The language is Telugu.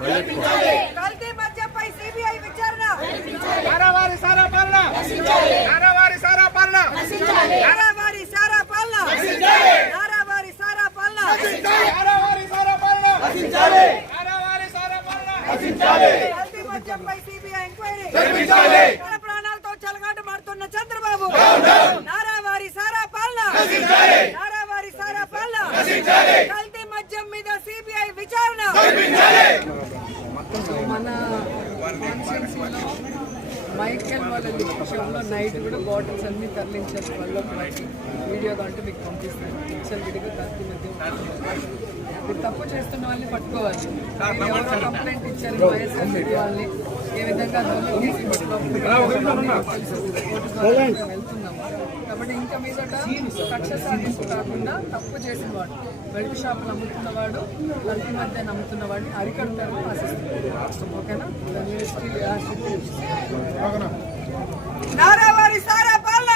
కల్తీ మద్యంపై సిబిఐ విచారణ. నారావారి సారా పాలన. నారావారి సారా పాలన. నారావారి సారా పాలన. నారావారి సారా పాలన. నారావారి సారా పాలన. నారావారి సారా పాలన. కల్తీ మద్యంపై సిబిఐ ఎంక్వైరీ. తన ప్రాణాలతో చెలగాట మారుతున్న చంద్రబాబు. నారావారి సారా పాలన. నారావారి సారా పాలన. కల్తీ మద్యం మీద సిబిఐ విచారణ. మన మైకేల్ వాళ్ళ విషయంలో నైట్ కూడా బాటిల్స్ అన్ని తరలించారు. వాళ్ళు వీడియో కంటే మీకు పంపిస్తాను. పిక్చర్ విడిగా మధ్య మీరు తప్పు చేస్తున్న వాళ్ళని పట్టుకోవాలి. ఎవరో కంప్లైంట్ ఇచ్చారు వైఎస్ఆర్సీపీ వాళ్ళని. ఏ విధంగా దొంగ కాబట్టి ఇంకా మీదట కక్ష సాధింపు కాకుండా తప్పు చేసిన వాడు బెల్ట్ షాపులు అమ్ముతున్నవాడు కల్తీ మధ్య అమ్ముతున్నవాడిని అరికడతారని ఆశిస్తున్నాను. ఓకేనా? సారా పాలన!